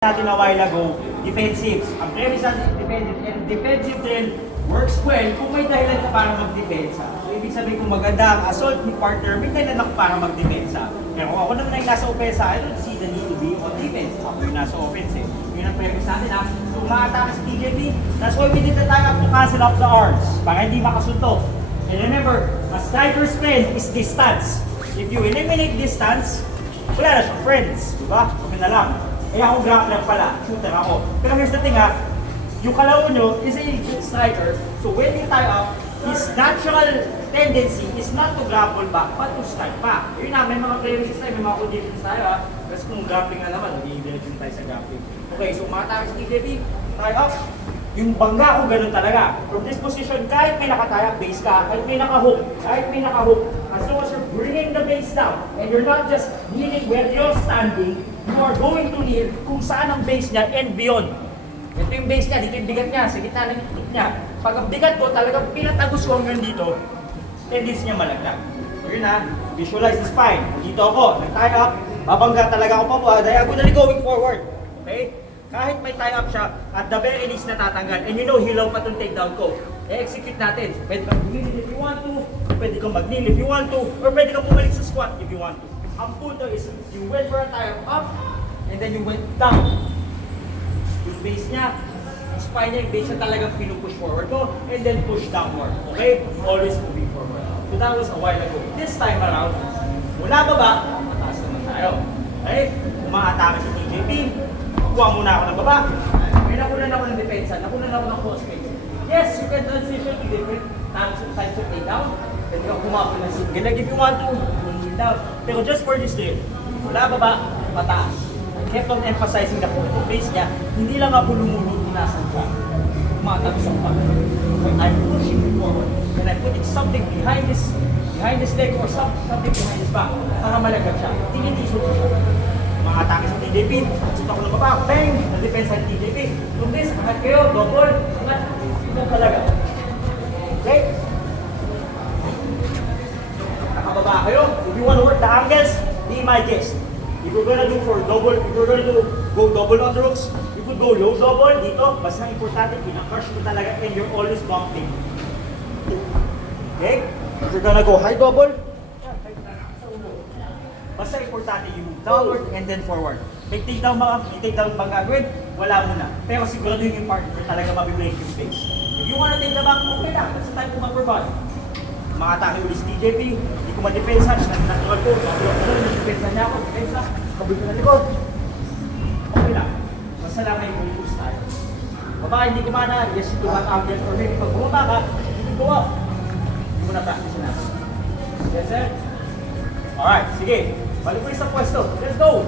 natin a while ago, defensive. Ang premise natin defensive, and defensive drill works well kung may dahilan ka para magdepensa. So, ibig sabihin kung maganda ang assault ni partner, may dahilan ako para magdepensa. Pero kung ako naman ay nasa opensa, I don't see the need to be on defense. Ako yung nasa offense eh. Yun ang premise natin ha. So, umaatake sa TJP, that's why we did the time up to cancel out the arms, para hindi makasuntok. And remember, a striker's friend is distance. If you eliminate distance, wala na siyang friends, di ba? Kami na lang. Eh ako grappler pala, shooter ako. Pero here's the thing ha, yung kalaw nyo is a good striker. So when you tie up, his natural tendency is not to grapple back, but to strike back. Yun na, may mga premises tayo, may mga conditions tayo ha. Kasi kung grappling na naman, mag-i-direction tayo sa grappling. Okay, so mga tayo sa TJP, tie up. Yung bangga ko ganun talaga. From this position, kahit may nakataya, base ka, kahit may nakahook, as long as you're bringing the base down, and you're not just kneeling where you're standing, you are going to kneel kung saan ang base niya and beyond. Ito yung base niya, dito yung bigat niya, sa gitna ng itlog niya. Pag ang bigat ko, talagang pinatagos ko hanggang dito, tendency niya malaglag. So yun ha, visualize the spine. Dito ako, nag-tie up, babangga talaga ako pa, diagonally going forward. Okay? Kahit may tie up siya, at the very least natatanggal. And you know, hilaw pa itong takedown ko. E-execute natin. Pwede kang bumili if you want to, pwede kang mag-kneel if you want to, or pwede kang bumalik sa squat if you want to. Ang punto is, you went for a tie up, and then you went down. Yung base niya, yung spine niya, yung base niya talagang pinupush forward ko, and then push downward. Okay? Always moving forward. So that was a while ago. This time around, mula baba, mataas naman tayo. Okay? Umaatake si TJP, kuha muna ako ng baba. May nakunan ako ng depensa, nakunan ako ng cross face. Yes, you can transition to different types of takedown. Pwede kang kumapon ng single leg if you want to, kneel down. Pero just for this drill, mula baba, mataas. I kept on emphasizing the base niya, hindi lang ako lumulunod nasa siya. Umatagos ang pag. I'm pushing it forward. And I'm putting something behind this leg or something behind his back para malagag siya. Tinitisod ko siya. Mga atake sa TJP, sunta ko ng baba, bang! Na-depensa ng TJP. From this, angat kayo, double, angat, ito talaga. Okay? Nakababa kayo. If you want to work the angles, be my guest. If you're gonna do for double, if you're gonna do go double on the ropes, you could go low double dito. Basta importante, pinaka-crush mo talaga and you're always bumping. Okay? If you're gonna go high double, basta importante, you move downward and then forward. May takedown bang gagawin? Wala muna. Pero siguraduhin yung partner talaga mabibreak yung base. If you wanna take the back, okay lang. That's the time to upper body. Makatake ulit si TJP, hindi ko ma-depensa, natural ko, depensa niya ako, depensa, kabul ko na likod. Okay lang. Basta lang may push tayo. Baba, hindi ko mana, yes, you do have angle, or maybe pag bumaba ka, hindi go up. Hindi mo na-practice na. Yes, sir? Alright, sige. Balik ko sa pwesto. Let's go!